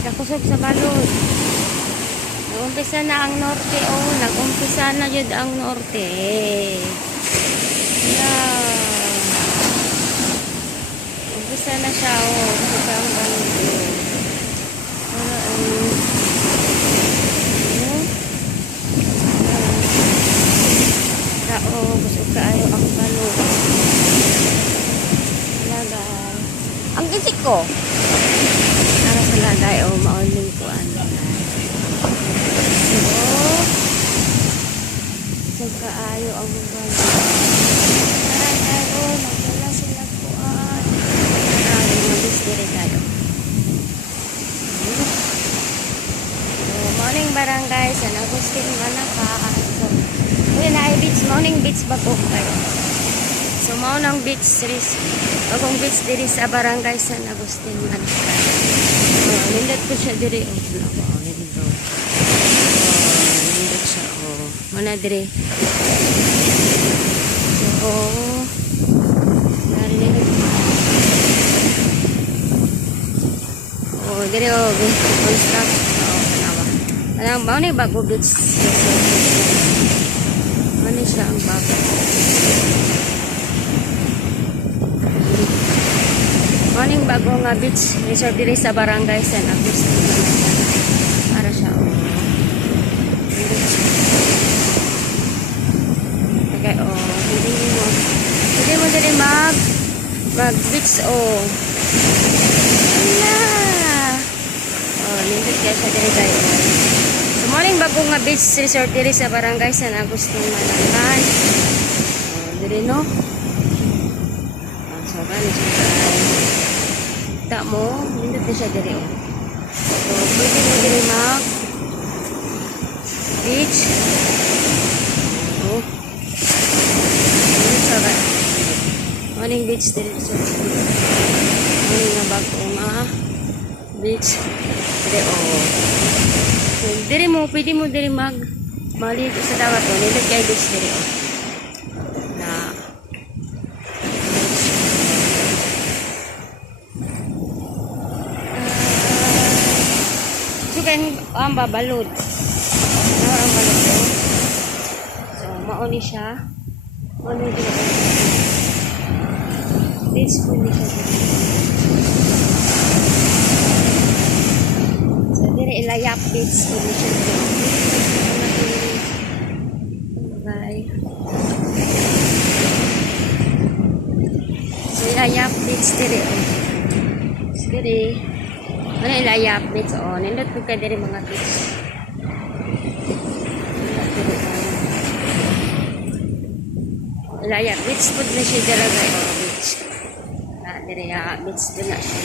kakusog sa balod. Nag-umpisa na ang norte, oh. Nag-umpisa na yun ang norte. Yeah. Umpisa na siya, oh. Umpisa ang balod. Oh, busog kaayo ang balod. Lagay. Ang itik ko. Para sa lagay, oh, mauling ko. So, kaayo ang balod. Ay, oh, nagdala sila kuan. Ay, mabis delikado. So, morning barangay sa Agustin Manaka. So, yun na ay beach, morning beach ba po kayo? So, maunang beach series. Bagong beach diri sa barangay San Agustin Manaka. Nindot ko siya diri. Nindot siya. Mana diri. So, narinig. Diri construct. Kanawa. Anong maunang bago beach. Ano siya ang bago. Morning bago nga beach resort diri sa barangay San Agustin. Para siya. Okay, hindi mo diri mag beach, nindot kaya siya diri kayo. So, morning bago nga beach resort diri sa barangay San Agustin Manangan. Diri no. So, kani siya. Ta mo, nindot na siya diri. So, pwede mo diri mag beach. Morning beach diri sa morning nga bago nga beach diri so, diri mo pwede mo diri mag maligo sa dagat nindot kay beach diri na sugan ang babalod ang balod so mauni siya mauni diri beach po ni siya so diri Ilayap beach po ni siya bye so Ilayap beach diri diri ano Ilayap beach nindot po ka diri mga beach Ilayap beach po na siya diri beach na diri beach din na siya